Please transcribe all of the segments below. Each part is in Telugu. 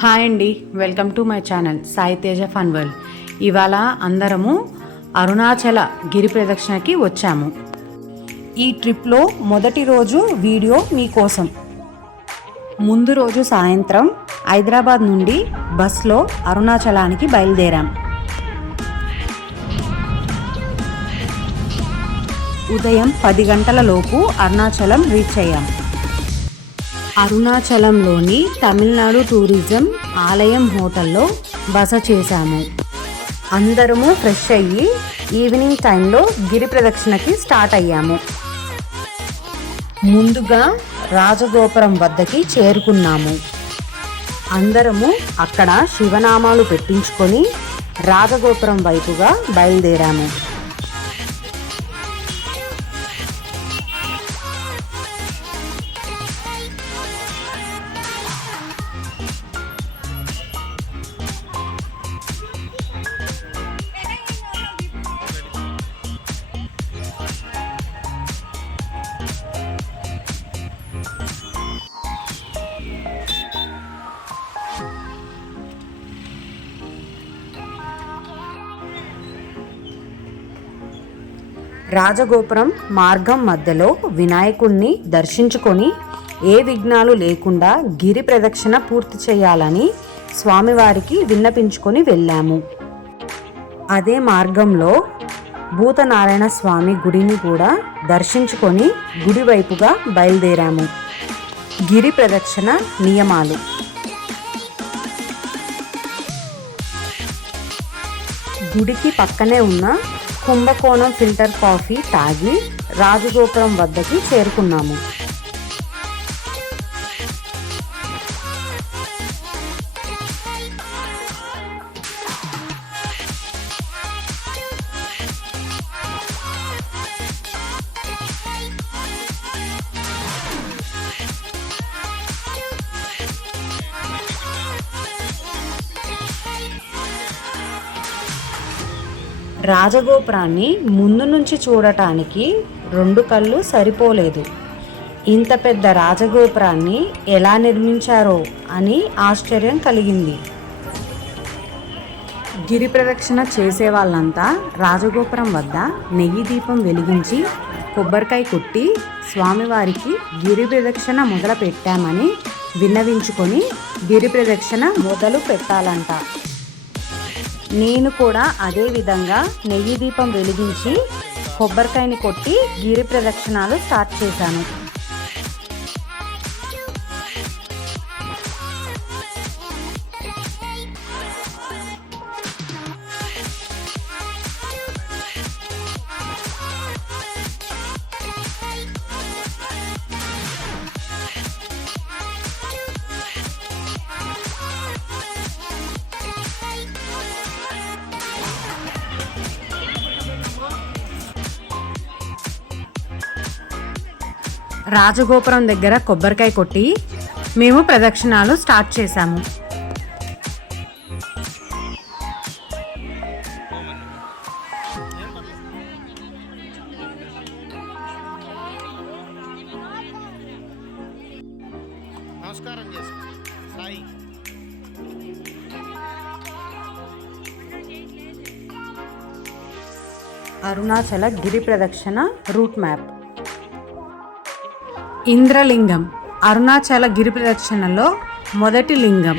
హాయ్ అండి welcome to my channel Sai Teja fun world. ఇవాళ అందరము అరుణాచల గిరి ప్రదక్షిణకి వచ్చాము. ఈ ట్రిప్లో మొదటి రోజు వీడియో మీకోసం ముందు రోజు సాయంత్రం హైదరాబాద్ నుండి బస్లో అరుణాచలానికి బయలుదేరాం. ఉదయం పది గంటల లోపు అరుణాచలం రీచ్ అయ్యాం. అరుణాచలంలోని తమిళనాడు టూరిజం ఆలయం హోటల్లో బస చేశాము. అందరము ఫ్రెష్ అయ్యి ఈవినింగ్ టైంలో గిరి ప్రదక్షిణకి స్టార్ట్ అయ్యాము. ముందుగా రాజగోపురం వద్దకి చేరుకున్నాము. అందరము అక్కడ శివనామాలు పెట్టించుకొని రాజగోపురం వైపుగా బయలుదేరాము. రాజగోపురం మార్గం మధ్యలో వినాయకుణ్ణి దర్శించుకొని ఏ విఘ్నాలు లేకుండా గిరి ప్రదక్షిణ పూర్తి చేయాలని స్వామివారికి విన్నపించుకొని వెళ్ళాము. అదే మార్గంలో భూతనారాయణ స్వామి గుడిని కూడా దర్శించుకొని గుడి వైపుగా బయలుదేరాము. గిరి ప్రదక్షిణ నియమాలు. గుడికి పక్కనే ఉన్న కుంభకోణం ఫిల్టర్ కాఫీ తాగి రాజగోపురం వద్దకి చేరుకున్నాము. రాజగోపురాన్ని ముందు నుంచి చూడటానికి రెండు కళ్ళు సరిపోలేదు. ఇంత పెద్ద రాజగోపురాన్ని ఎలా నిర్మించారో అని ఆశ్చర్యం కలిగింది. గిరి ప్రదక్షిణ చేసే వాళ్ళంతా రాజగోపురం వద్ద నెయ్యి దీపం వెలిగించి కొబ్బరికాయ కొట్టి స్వామివారికి గిరి ప్రదక్షిణ మొదలు పెట్టామని విన్నవించుకొని గిరి ప్రదక్షిణ మొదలు పెట్టాలంట. నేను కూడా అదే విధంగా నెయ్యి దీపం వెలిగించి కొబ్బరికాయని కొట్టి గిరి ప్రదక్షిణాలు స్టార్ట్ చేశాను. రాజగోపురం దగ్గర కొబ్బరికాయ కొట్టి మేము ప్రదక్షిణాలు స్టార్ట్ చేశాము. నమస్కారం చేస్తాం సాయి. అరుణాచల గిరి ప్రదక్షిణ రూట్ మ్యాప్. ఇంద్రలింగం. అరుణాచల గిరి ప్రదక్షిణలో మొదటి లింగం.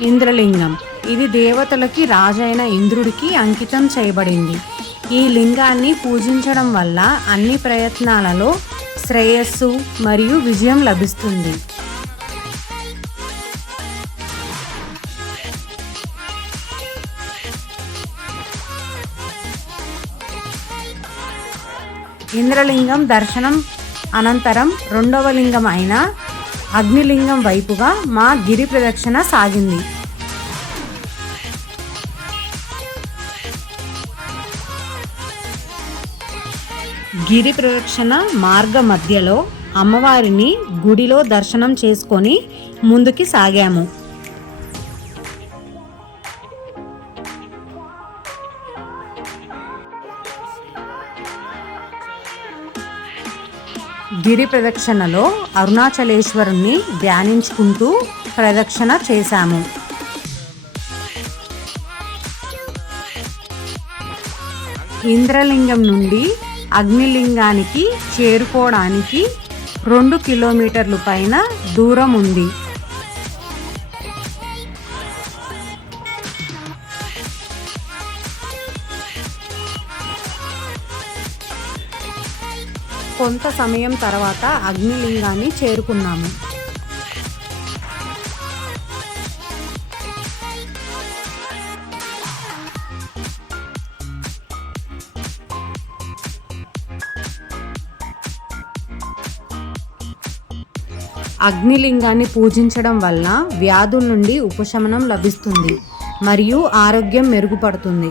ఇంద్రలింగం. ఇది దేవతలకి రాజైన ఇంద్రుడికి అంకితం చేయబడింది. ఈ లింగాన్ని పూజించడం వల్ల అన్ని ప్రయత్నాలలో శ్రేయస్సు మరియు విజయం లభిస్తుంది. ఇంద్రలింగం దర్శనం అనంతరం రెండవ లింగం అయిన అగ్నిలింగం వైపుగా మా గిరి ప్రదక్షిణ సాగింది. గిరి ప్రదక్షిణ మార్గ మధ్యలో అమ్మవారిని గుడిలో దర్శనం చేసుకొని ముందుకి సాగాము. గిరి ప్రదక్షిణలో అరుణాచలేశ్వరుణ్ణి ధ్యానించుకుంటూ ప్రదక్షిణ చేశాము. ఇంద్రలింగం నుండి అగ్నిలింగానికి చేరుకోవడానికి రెండు కిలోమీటర్లు పైన దూరం ఉంది. కొంత సమయం తర్వాత అగ్నిలింగాన్ని చేరుకున్నాము. అగ్నిలింగాన్ని పూజించడం వల్ల వ్యాధుల నుండి ఉపశమనం లభిస్తుంది మరియు ఆరోగ్యం మెరుగుపడుతుంది.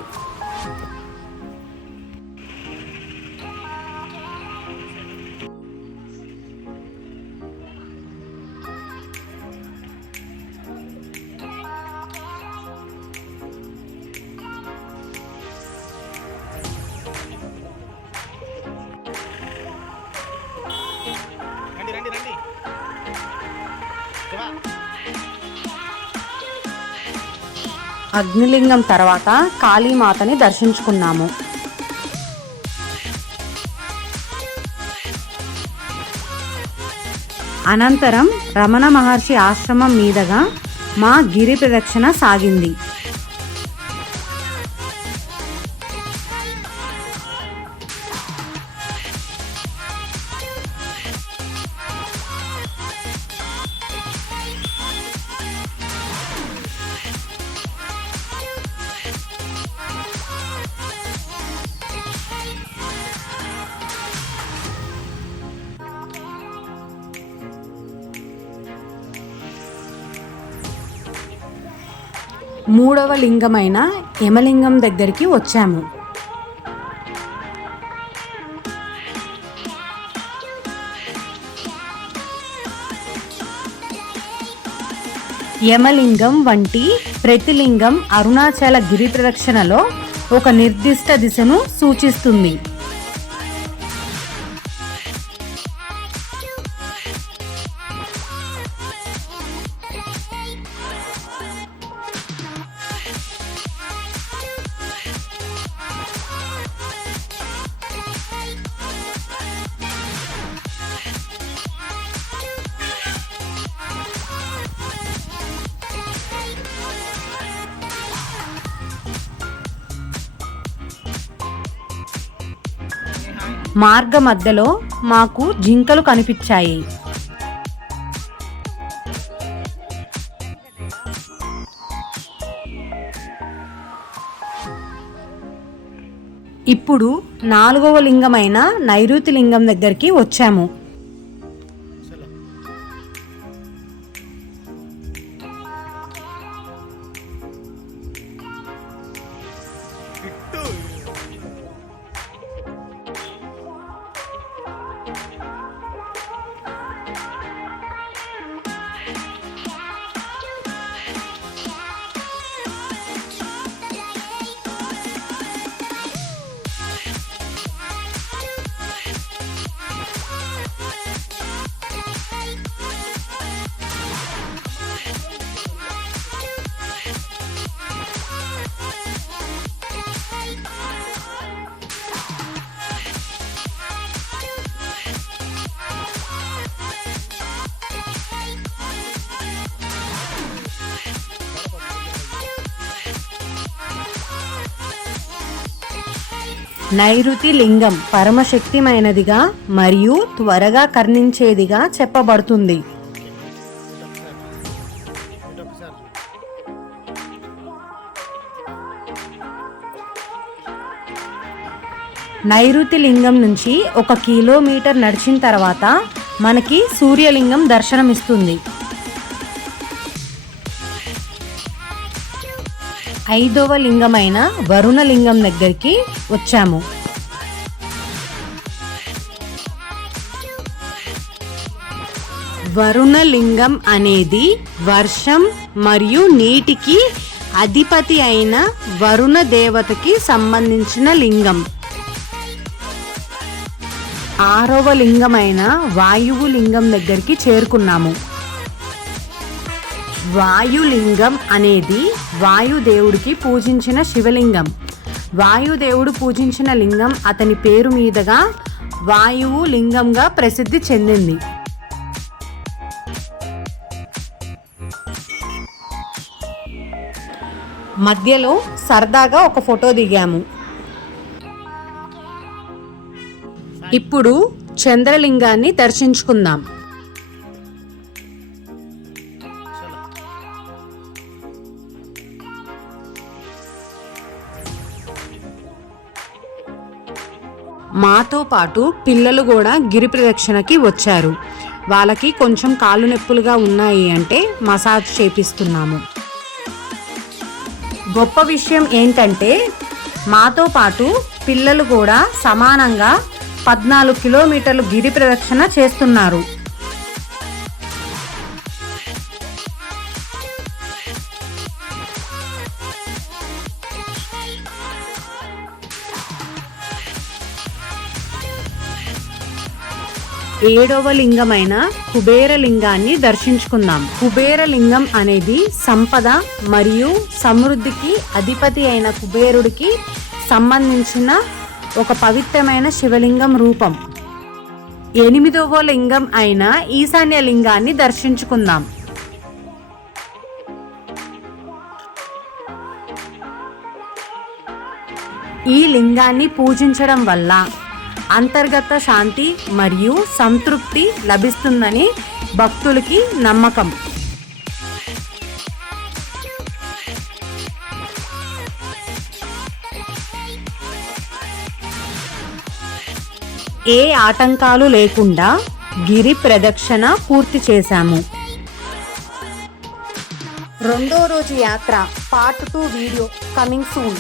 అగ్నిలింగం తర్వాత కాళీమాతని దర్శించుకున్నాము. అనంతరం రమణ మహర్షి ఆశ్రమం మీదుగా మా గిరి ప్రదక్షిణ సాగింది. మూడవ లింగమైన యమలింగం దగ్గరికి వచ్చాము. యమలింగం వంటి ప్రతిలింగం అరుణాచల గిరి ప్రదక్షిణలో ఒక నిర్దిష్ట దిశను సూచిస్తుంది. మార్గ మధ్యలో మాకు జింకలు కనిపించాయి. ఇప్పుడు నాలుగవ లింగమైన నైరుతి లింగం దగ్గరికి వచ్చాము. నైరుతి లింగం పరమశక్తిమైనదిగా మరియు త్వరగా కర్ణించేదిగా చెప్పబడుతుంది. నైరుతి లింగం నుంచి ఒక కిలోమీటర్ నడిచిన తర్వాత మనకి సూర్యలింగం దర్శనమిస్తుంది. ఐదవ లింగమైన వరుణ లింగం దగ్గరికి వచ్చాము. వరుణ లింగం అనేది వర్షం మరియు నీటికి అధిపతి అయిన వరుణ దేవతకి సంబంధించిన లింగం. ఆరవ లింగమైన వాయువు లింగం దగ్గరికి చేరుకున్నాము. వాయులింగం అనేది వాయుదేవుడికి పూజించిన శివలింగం. వాయుదేవుడు పూజించిన లింగం అతని పేరు మీదుగా వాయువు లింగంగా ప్రసిద్ధి చెందింది. మధ్యలో సరదాగా ఒక ఫోటో దిగాము. ఇప్పుడు చంద్రలింగాన్ని దర్శించుకుందాం. మాతో పాటు పిల్లలు కూడా గిరి ప్రదక్షిణకి వచ్చారు. వాళ్ళకి కొంచెం కాళ్ళు నొప్పులుగా ఉన్నాయి అంటే మసాజ్ చేపిస్తున్నాము. గొప్ప విషయం ఏంటంటే మాతో పాటు పిల్లలు కూడా సమానంగా పద్నాలుగు కిలోమీటర్లు గిరి ప్రదక్షిణ చేస్తున్నారు. ఏడవ లింగమైన కుబేర లింగాన్ని దర్శించుకుందాం. కుబేర లింగం అనేది సంపద మరియు సమృద్ధికి అధిపతి అయిన కుబేరుడికి సంబంధించిన ఒక పవిత్రమైన శివలింగం రూపం. ఎనిమిదవ లింగం అయిన ఈశాన్య లింగాన్ని దర్శించుకుందాం. ఈ లింగాన్ని పూజించడం వల్ల అంతర్గత శాంతి మరియు సంతృప్తి లభిస్తుందని భక్తులకి నమ్మకం. ఏ ఆటంకాలు లేకుండా గిరి ప్రదక్షిణ పూర్తి చేశాము. రెండో రోజు యాత్ర part two video coming soon.